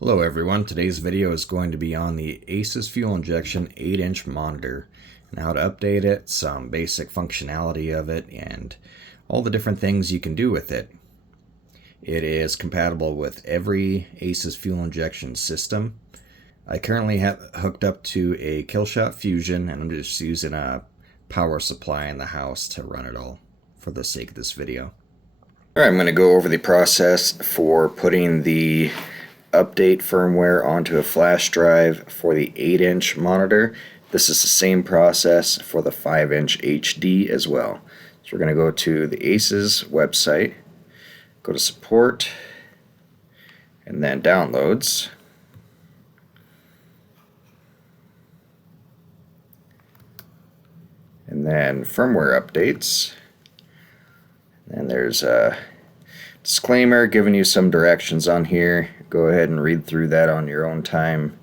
Hello everyone, today's video is going to be on the Aces fuel injection 8-inch monitor and how to update it, some basic functionality of it, and all the different things you can do with it. It is compatible with every Aces fuel injection system. I currently have hooked up to a Killshot Fusion and I'm just using a power supply in the house to run it all for the sake of this video. Alright, I'm going to go over the process for putting the update firmware onto a flash drive for the 8-inch monitor. This is the same process for the 5-inch HD as well. So we're going to go to the Aces website, go to support, and then downloads. And then firmware updates. And there's a disclaimer giving you some directions on here. Go ahead and read through that on your own time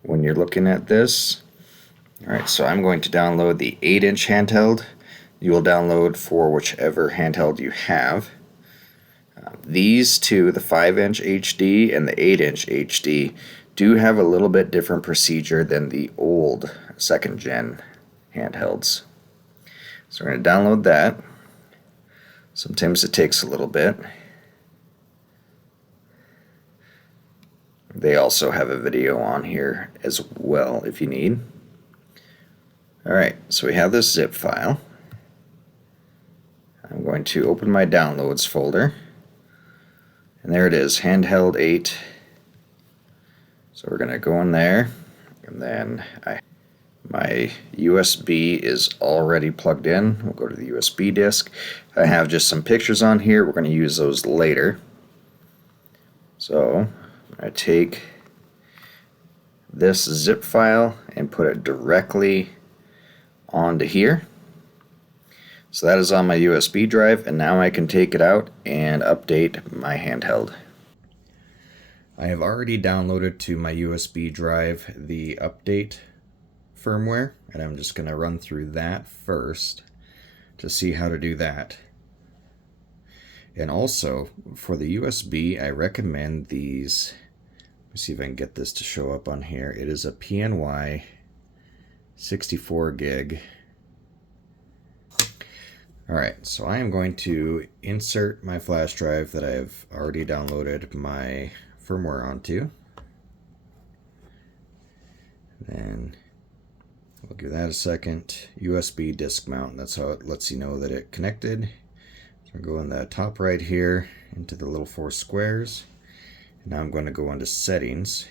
when you're looking at this. Alright, so I'm going to download the 8-inch handheld. You will download for whichever handheld you have. These two, the 5-inch HD and the 8-inch HD, do have a little bit different procedure than the old 2nd gen handhelds. So we're going to download that. Sometimes it takes a little bit. They also have a video on here as well if you need. Alright, so we have this zip file. I'm going to open my downloads folder. And there it is, Handheld 8. So we're going to go in there. And then my USB is already plugged in. We'll go to the USB disk. I have just some pictures on here. We're going to use those later. So I take this zip file and put it directly onto here. So that is on my USB drive, and now I can take it out and update my handheld. I have already downloaded to my USB drive the update firmware, and I'm just going to run through that first to see how to do that. And also for the USB, I recommend these. Let me see if I can get this to show up on here. It is a PNY 64 gig. Alright, so I am going to insert my flash drive that I've already downloaded my firmware onto. Then we'll give that a second. USB disk mount, that's how it lets you know that it connected. So I'll go in the top right here into the little 4 squares. Now I'm going to go into settings,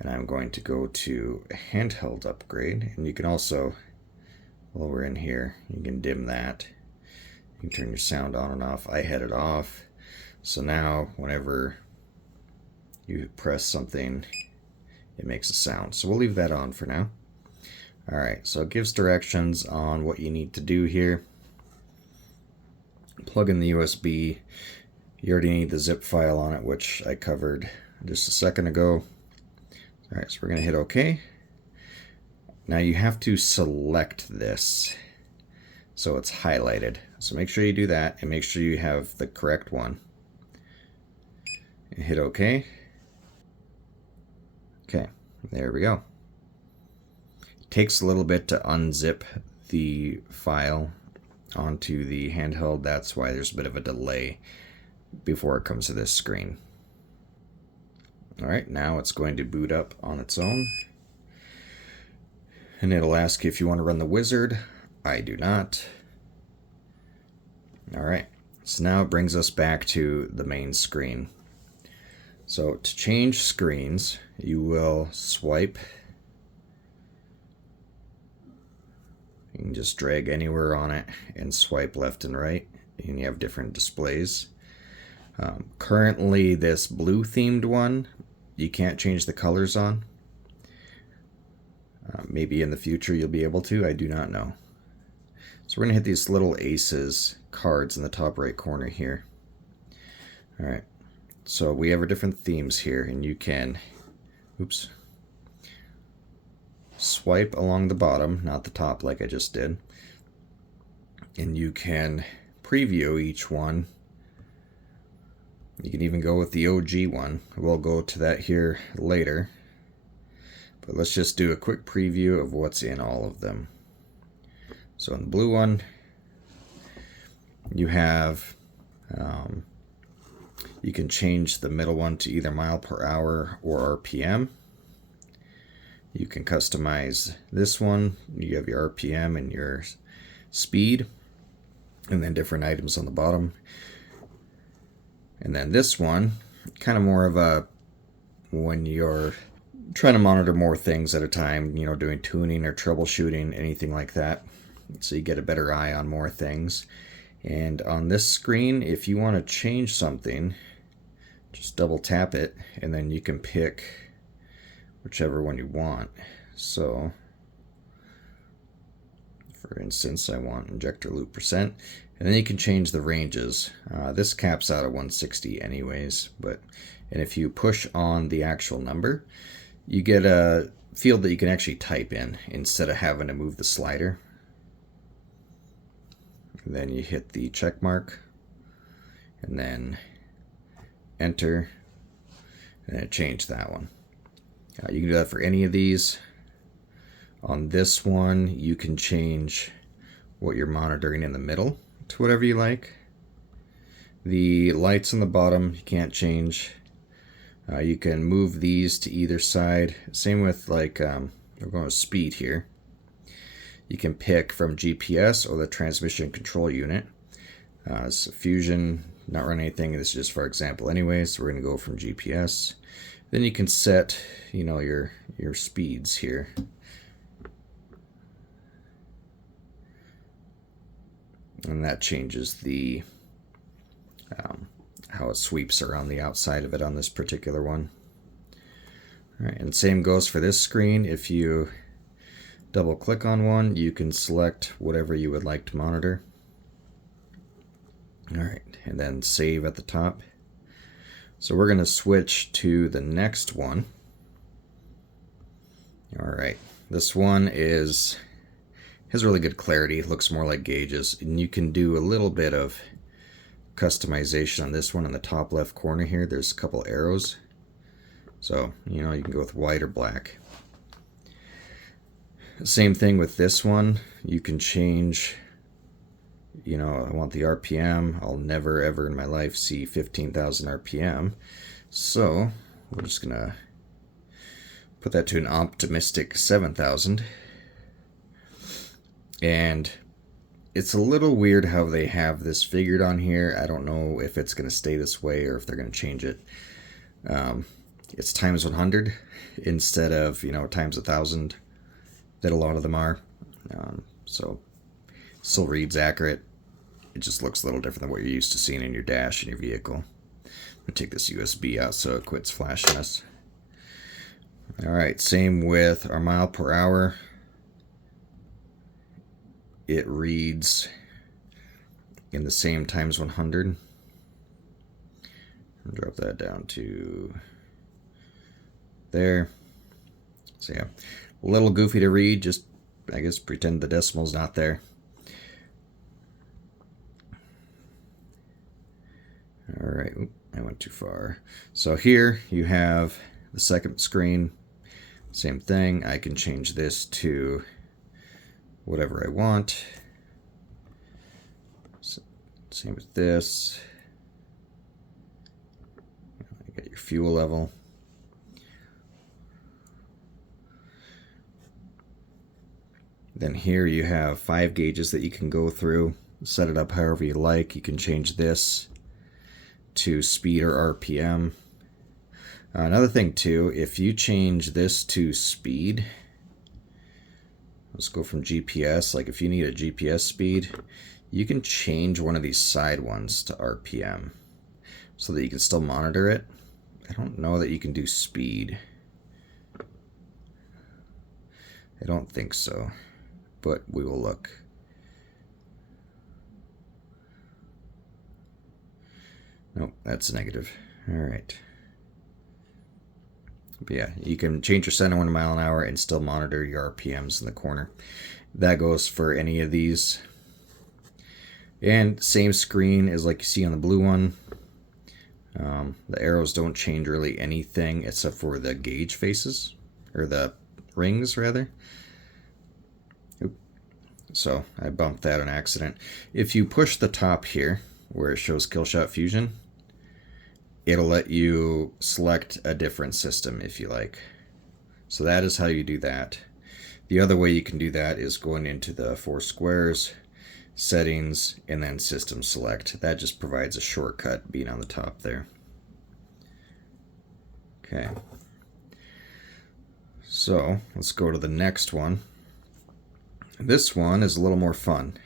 and I'm going to go to handheld upgrade, and you can also, while we're in here, you can dim that. You can turn your sound on and off. I had it off, so now whenever you press something it makes a sound. So we'll leave that on for now. Alright, so it gives directions on what you need to do here. Plug in the USB. You already need the zip file on it, which I covered just a second ago. Alright, so we're going to hit OK. Now you have to select this so it's highlighted. So make sure you do that and make sure you have the correct one. And hit OK. Okay, there we go. It takes a little bit to unzip the file onto the handheld. That's why there's a bit of a delay before it comes to this screen. Alright, now it's going to boot up on its own. And it'll ask you if you want to run the wizard. I do not. Alright, so now it brings us back to the main screen. So to change screens, you will swipe. You can just drag anywhere on it and swipe left and right, and you have different displays. Currently this blue themed one, you can't change the colors on. Maybe in the future you'll be able to, I do not know. So we're going to hit these little Aces cards in the top right corner here. Alright, so we have our different themes here, and you can, swipe along the bottom, not the top like I just did. And you can preview each one You can even go with the OG one. We'll go to that here later. But let's just do a quick preview of what's in all of them. So in the blue one, you have, you can change the middle one to either mile per hour or RPM. You can customize this one. You have your RPM and your speed, and then different items on the bottom. And then this one, kind of more of a, when you're trying to monitor more things at a time, you know, doing tuning or troubleshooting, anything like that. So you get a better eye on more things. And on this screen, if you want to change something, just double tap it, and then you can pick whichever one you want. So, for instance, I want injector loop percent, and then you can change the ranges. This caps out at 160 anyways, and if you push on the actual number, you get a field that you can actually type in instead of having to move the slider. And then you hit the check mark, and then enter, and it changed that one. You can do that for any of these. On this one, you can change what you're monitoring in the middle to whatever you like. The lights on the bottom, you can't change. You can move these to either side. Same with, like, we're going with speed here. You can pick from GPS or the transmission control unit. So Fusion, not running anything. This is just for example anyway, so we're going to go from GPS. Then you can set, you know, your speeds here. And that changes the how it sweeps around the outside of it on this particular one. All right, and same goes for this screen. If you double click on one, you can select whatever you would like to monitor. All right, and then save at the top. So we're going to switch to the next one. All right, this one has really good clarity. It looks more like gauges, and you can do a little bit of customization on this one. In the top left corner here, there's a couple arrows. So, you know, you can go with white or black. Same thing with this one. You can change, you know, I want the RPM. I'll never ever in my life see 15,000 RPM. So we're just gonna put that to an optimistic 7,000. And it's a little weird how they have this figured on here. I don't know if it's gonna stay this way or if they're gonna change it. It's times 100 instead of, you know, times 1,000 that a lot of them are. So still reads accurate. It just looks a little different than what you're used to seeing in your dash in your vehicle. I'm gonna take this USB out so it quits flashing us. All right, same with our mile per hour. It reads in the same times 100. I'll drop that down to there. So yeah, a little goofy to read, just I guess pretend the decimal's not there. All right, I went too far. So here you have the second screen. Same thing, I can change this to whatever I want. Same with this. You got your fuel level. Then here you have 5 gauges that you can go through. Set it up however you like. You can change this to speed or RPM. Another thing too, if you change this to speed, let's go from GPS, like if you need a GPS speed, you can change one of these side ones to RPM so that you can still monitor it. I don't know that you can do speed. I don't think so, but we will look. Nope, that's negative. All right. But yeah, you can change your center 1 mile an hour and still monitor your RPMs in the corner. That goes for any of these. And same screen as like you see on the blue one. The arrows don't change really anything except for the gauge faces, or the rings rather. So I bumped that on accident. If you push the top here, where it shows Killshot Fusion, it'll let you select a different system if you like. So that is how you do that. The other way you can do that is going into the 4 squares, settings, and then system select. That just provides a shortcut being on the top there. Okay. So let's go to the next one. This one is a little more fun.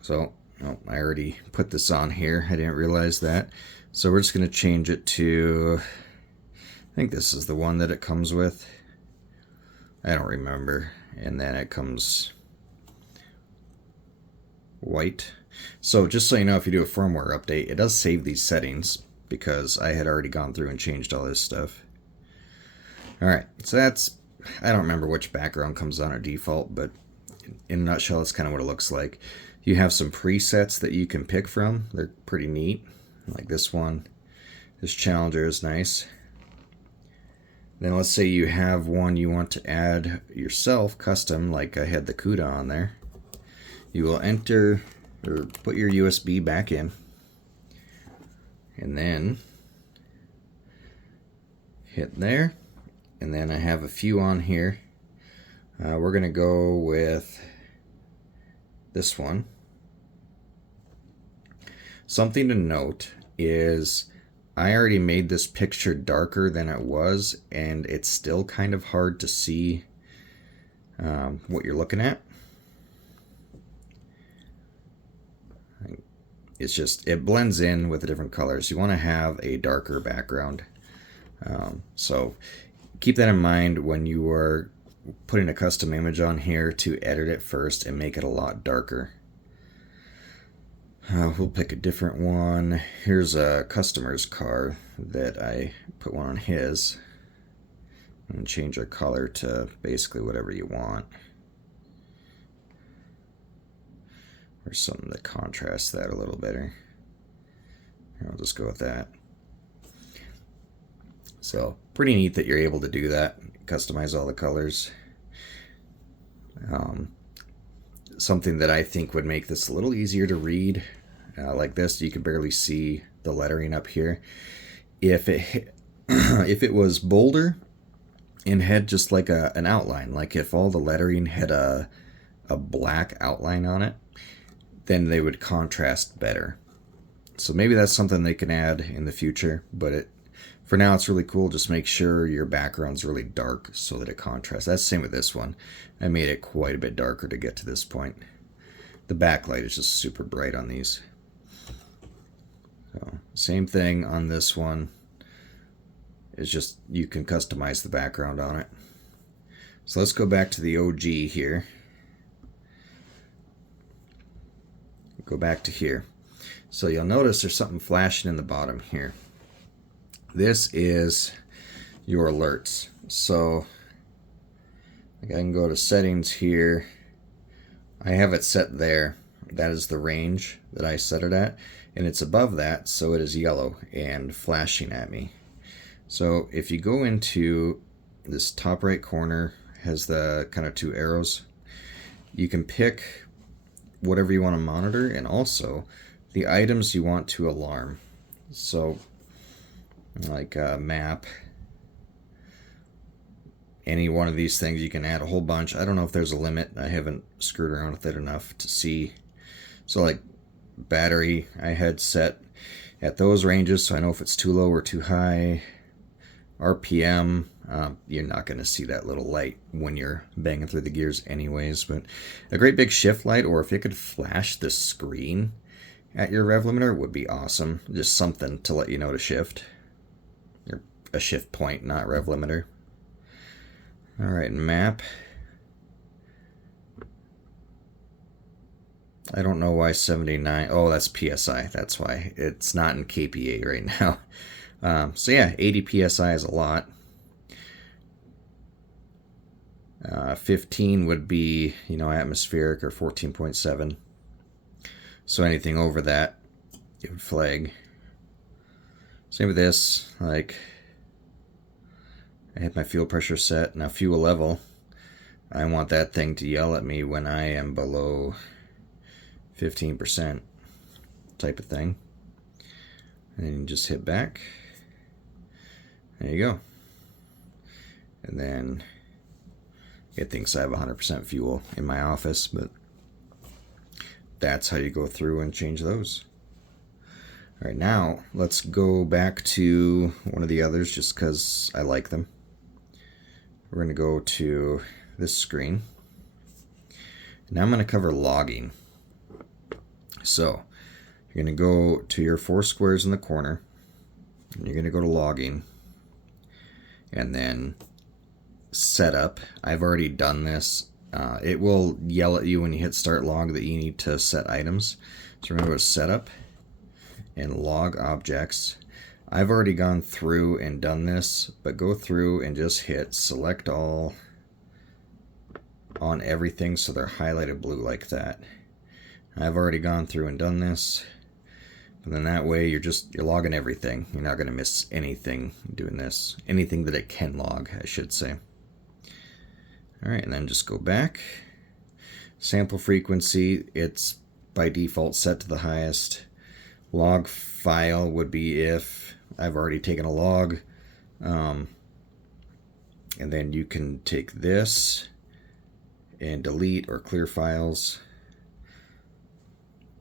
So, oh, I already put this on here. I didn't realize that. So we're just going to change it to, I think this is the one that it comes with. I don't remember. And then it comes white. So just so you know, if you do a firmware update, it does save these settings because I had already gone through and changed all this stuff. Alright, so that's, I don't remember which background comes on at default, but in a nutshell, that's kind of what it looks like. You have some presets that you can pick from. They're pretty neat. Like this one. This Challenger is nice. Then let's say you have one you want to add yourself, custom, like I had the CUDA on there. You will enter, or put your USB back in. And then hit there. And then I have a few on here. We're going to go with this one. Something to note is I already made this picture darker than it was, and it's still kind of hard to see what you're looking at. It's just, it blends in with the different colors. You want to have a darker background. So keep that in mind when you are putting a custom image on here, to edit it first and make it a lot darker. We'll pick a different one. Here's a customer's car that I put one on his. And change our color to basically whatever you want. Or something that contrasts that a little better. I'll just go with that. So pretty neat that you're able to do that, customize all the colors. Something that I think would make this a little easier to read, like this, you can barely see the lettering up here. If it was bolder and had just like an outline, like if all the lettering had a black outline on it, then they would contrast better. So maybe that's something they can add in the future, but for now it's really cool. Just make sure your background's really dark so that it contrasts. That's the same with this one. I made it quite a bit darker to get to this point. The backlight is just super bright on these. So, same thing on this one. It's just you can customize the background on it. So let's go back to the OG here. Go back to here. So you'll notice there's something flashing in the bottom here. This is your alerts. So I can go to settings here. I have it set there. That is the range that I set it at, and it's above that, so it is yellow and flashing at me. So if you go into this top right corner, has the kind of 2 arrows, you can pick whatever you want to monitor and also the items you want to alarm. So like a map, any one of these things, you can add a whole bunch. I don't know if there's a limit. I haven't screwed around with it enough to see. So like battery, I had set at those ranges, so I know if it's too low or too high. RPM, you're not going to see that little light when you're banging through the gears anyways, but a great big shift light, or if it could flash the screen at your rev limiter, would be awesome. Just something to let you know to shift. Or a shift point, not rev limiter. Alright, map. I don't know why 79. Oh, that's PSI. That's why. It's not in kPa right now. So yeah, 80 PSI is a lot. 15 would be, atmospheric, or 14.7. So anything over that, it would flag. Same with this, like I have my fuel pressure set. Now fuel level, I want that thing to yell at me when I am below 15% type of thing. And just hit back. There you go. And then it thinks I have 100% fuel in my office, but that's how you go through and change those. All right, now let's go back to one of the others just because I like them. We're going to go to this screen. Now I'm going to cover logging. So you're going to go to your 4 squares in the corner, and you're going to go to logging, and then setup. I've already done this. It will yell at you when you hit start log that you need to set items. So we're going to go to setup and log objects. I've already gone through and done this, but go through and just hit select all on everything so they're highlighted blue like that. I've already gone through and done this, and then that way you're logging everything. You're not going to miss anything doing this. Anything that it can log, I should say. Alright, and then just go back. Sample frequency, it's by default set to the highest. Log file would be if I've already taken a log. And then you can take this and delete or clear files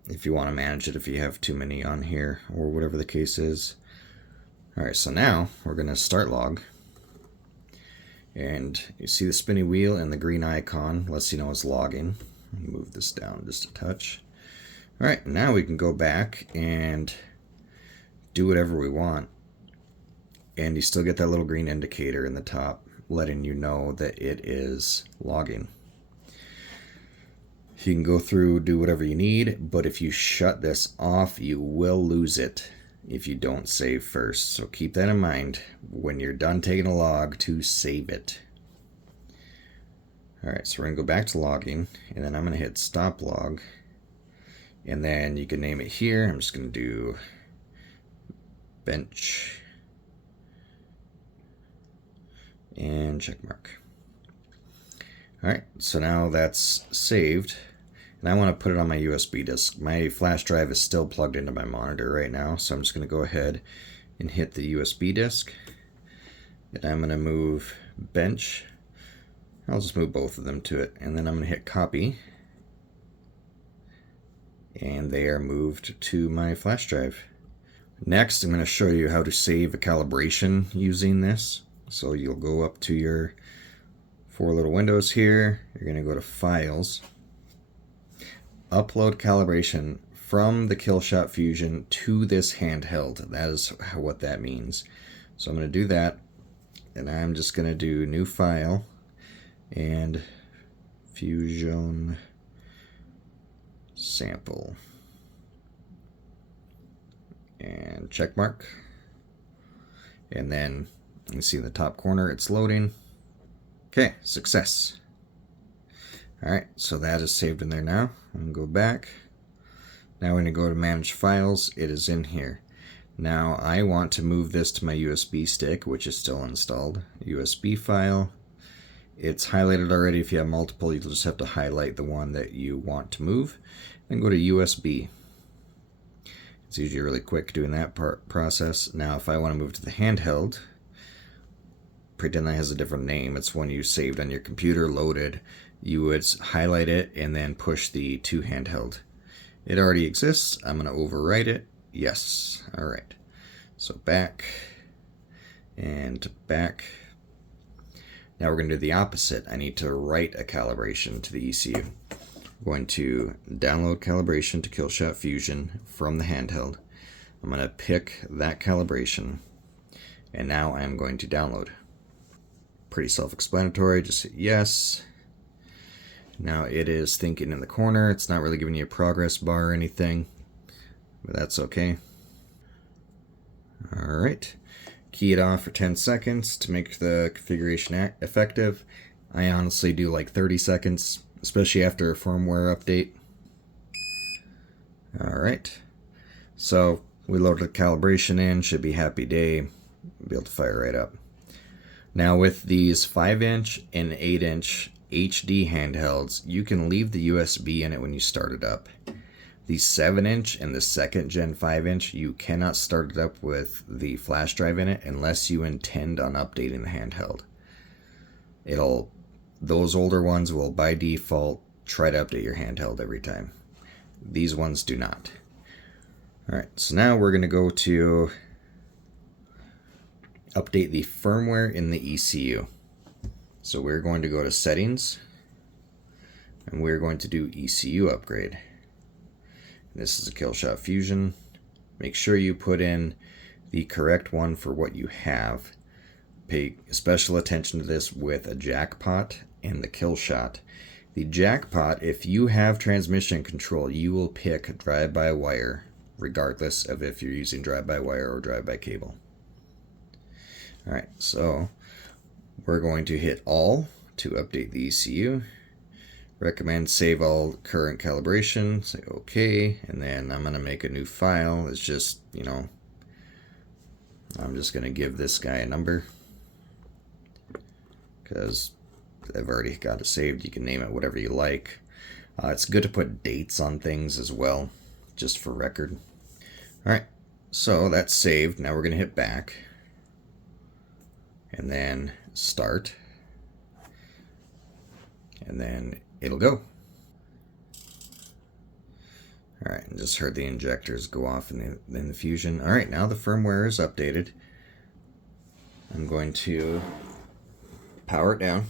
if you want to manage it, if you have too many on here or whatever the case is. Alright, so now we're going to start log. And you see the spinny wheel and the green icon lets you know it's logging. Move this down just a touch. Alright, now we can go back and do whatever we want. And you still get that little green indicator in the top letting you know that it is logging. You can go through, do whatever you need, but if you shut this off, you will lose it if you don't save first. So keep that in mind when you're done taking a log to save it. Alright, so we're going to go back to logging, and then I'm going to hit stop log. And then you can name it here. I'm just going to do bench and check mark. Alright, so now that's saved. And I want to put it on my USB disk. My flash drive is still plugged into my monitor right now, so I'm just going to go ahead and hit the USB disk. And I'm going to move bench. I'll just move both of them to it. And then I'm going to hit copy. And they are moved to my flash drive. Next, I'm going to show you how to save a calibration using this. So you'll go up to your 4 little windows here. You're going to go to Files, Upload Calibration from the Killshot Fusion to this handheld. That is what that means. So I'm going to do that, and I'm just going to do New File and Fusion Sample and check mark. And then you can see in the top corner it's loading. Okay, success. Alright, so that is saved in there now. I'm going to go back. Now we're going to go to Manage Files. It is in here. Now I want to move this to my USB stick, which is still installed. USB file. It's highlighted already. If you have multiple, you'll just have to highlight the one that you want to move. Then go to USB. It's usually really quick doing that process. Now if I want to move to the handheld, pretend that has a different name. It's one you saved on your computer, loaded. You would highlight it and then push the to handheld. It already exists. I'm going to overwrite it. Yes. All right. So back and back. Now we're going to do the opposite. I need to write a calibration to the ECU. I'm going to download calibration to Killshot Fusion from the handheld. I'm going to pick that calibration, and now I'm going to download. Pretty self-explanatory. Just hit yes. Now it is thinking in the corner. It's not really giving you a progress bar or anything, but that's okay. All right. Key it off for 10 seconds to make the configuration effective. I honestly do like 30 seconds, especially after a firmware update. All right. So We loaded the calibration in, should be happy day, be able to fire right up. Now with these 5-inch and 8-inch HD handhelds, you can leave the USB in it when you start it up. The 7-inch and the 2nd gen 5-inch, you cannot start it up with the flash drive in it unless you intend on updating the handheld. Those older ones will by default try to update your handheld every time. These ones do not. Alright, so now we're going to go to update the firmware in the ECU. So we're going to go to settings and we're going to do ECU upgrade. This is a Killshot Fusion. Make sure you put in the correct one for what you have. Pay special attention to this with a jackpot and the Killshot. The jackpot, if you have transmission control, you will pick drive-by-wire, regardless of if you're using drive-by-wire or drive-by-cable. Alright, so we're going to hit all to update the ECU. Recommend save all current calibration, say OK, and then I'm going to make a new file. It's just, I'm just going to give this guy a number because I've already got it saved. You can name it whatever you like. It's good to put dates on things as well, just for record. Alright, so that's saved. Now we're going to hit back and then start, and then it'll go. Alright, and just heard the injectors go off in the Fusion. Alright, now the firmware is updated. I'm going to power it down.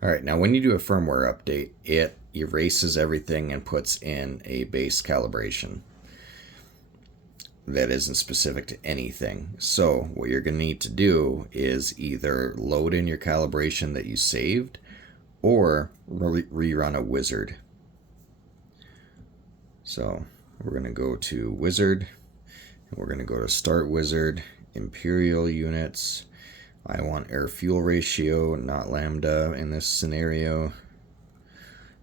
Alright, now when you do a firmware update, it erases everything and puts in a base calibration that isn't specific to anything. So what you're going to need to do is either load in your calibration that you saved or rerun a wizard. So we're going to go to wizard, and we're going to go to start wizard, imperial units. I want air fuel ratio, not lambda in this scenario.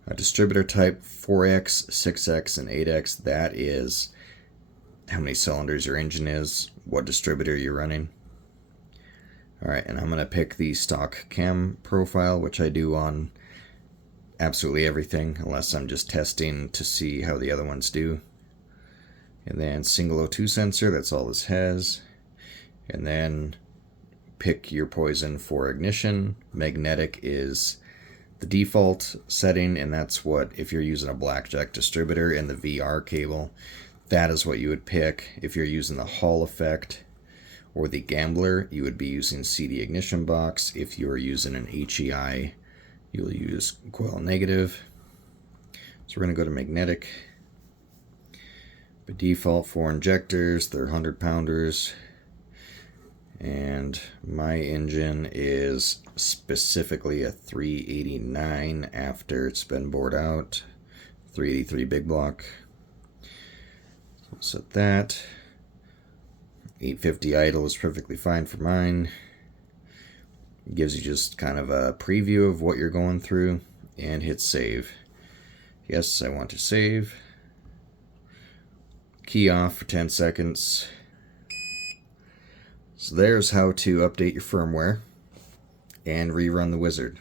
A distributor type 4x, 6x, and 8x. That is how many cylinders your engine is, what distributor you're running. Alright, and I'm going to pick the stock cam profile, which I do on absolutely everything, unless I'm just testing to see how the other ones do. And then single O2 sensor, that's all this has. And then pick your poison for ignition. Magnetic is the default setting, and that's what, if you're using a blackjack distributor in the VR cable, that is what you would pick. If you're using the Hall effect or the Gambler, you would be using CD ignition box. If you're using an HEI, you'll use coil negative. So we're going to go to magnetic. By default for injectors, they're 100-pounders. And my engine is specifically a 389 after it's been bored out. 383 big block. Set that. 850 idle is perfectly fine for mine. It gives you just kind of a preview of what you're going through, and hit save. Yes, I want to save. Key off for 10 seconds. So there's how to update your firmware and rerun the wizard.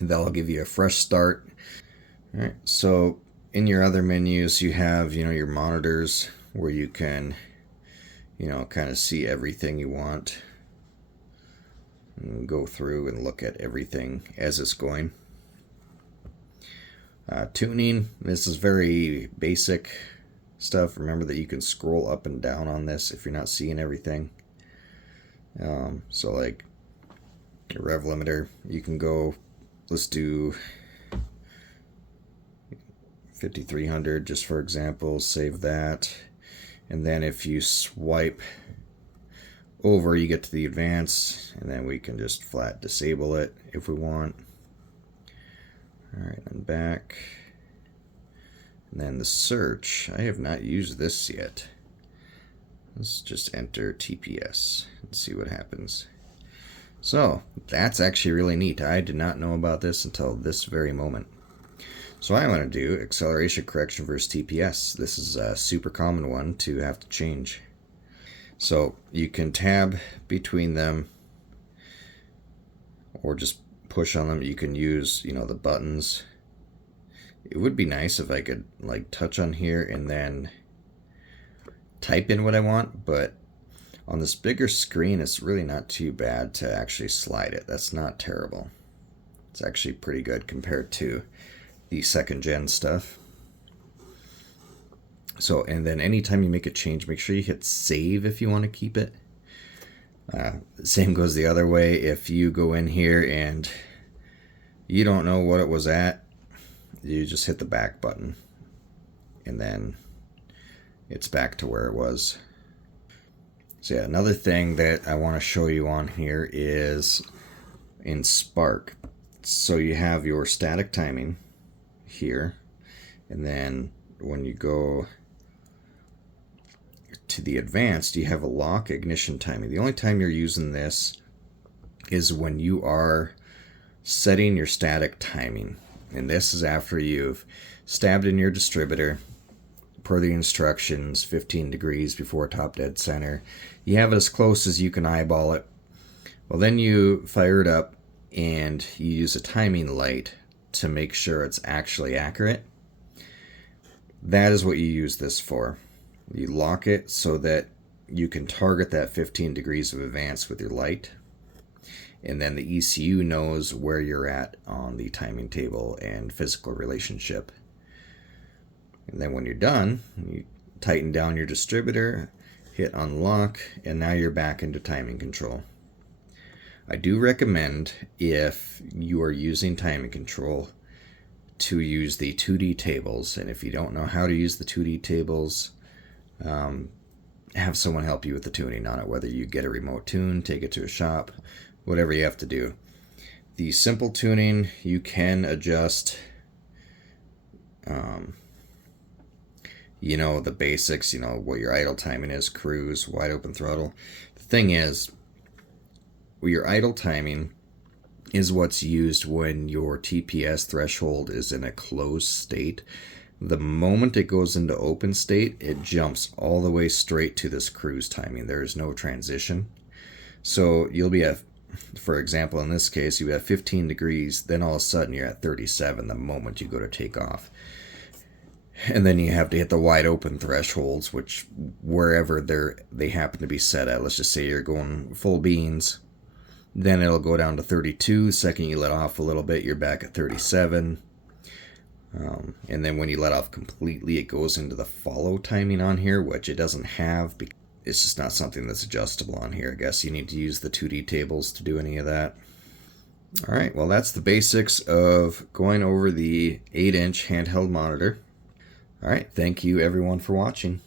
That'll give you a fresh start. Alright, so in your other menus you have, your monitors where you can, kind of see everything you want. And go through and look at everything as it's going. Tuning, this is very basic stuff. Remember that you can scroll up and down on this if you're not seeing everything. So like your rev limiter, you can go, let's do 5300 just for example, save that. And then if you swipe over, you get to the advanced, and then we can just flat disable it if we want. Alright, and back. And then the search, I have not used this yet. Let's just enter TPS and see what happens. So that's actually really neat. I did not know about this until this very moment. So I want to do acceleration correction versus TPS. This is a super common one to have to change. So you can tab between them or just push on them. You can use, the buttons. It would be nice if I could like touch on here and then type in what I want, but on this bigger screen it's really not too bad to actually slide it. That's not terrible. It's actually pretty good compared to the second gen stuff. So, and then anytime you make a change, make sure you hit save if you want to keep it. Same goes the other way. If you go in here and you don't know what it was at, you just hit the back button and then it's back to where it was. So yeah, another thing that I want to show you on here is in Spark. So you have your static timing here, and then when you go to the advanced, you have a lock ignition timing. The only time you're using this is when you are setting your static timing, and this is after you've stabbed in your distributor per the instructions 15 degrees before top dead center. You have it as close as you can eyeball it. Well, then you fire it up and you use a timing light to make sure it's actually accurate. That is what you use this for. You lock it so that you can target that 15 degrees of advance with your light, and then the ECU knows where you're at on the timing table and physical relationship. And then when you're done, you tighten down your distributor, hit unlock, and now you're back into timing control. I do recommend, if you are using timing control, to use the 2D tables. And if you don't know how to use the 2D tables, have someone help you with the tuning on it, whether you get a remote tune, take it to a shop, whatever you have to do. The simple tuning, you can adjust the basics, what your idle timing is, cruise, wide open throttle. The thing is, your idle timing is what's used when your TPS threshold is in a closed state. The moment it goes into open state, it jumps all the way straight to this cruise timing. There is no transition. So you'll be at, for example, in this case, you have 15 degrees, then all of a sudden you're at 37 the moment you go to take off. And then you have to hit the wide open thresholds, which wherever they happen to be set at. Let's just say you're going full beans, then it'll go down to 32. The second you let off a little bit, you're back at 37. And then when you let off completely, it goes into the follow timing on here, which it doesn't have. It's just not something that's adjustable on here. I guess you need to use the 2D tables to do any of that. All right, well, that's the basics of going over the 8-inch handheld monitor. All right, thank you everyone for watching.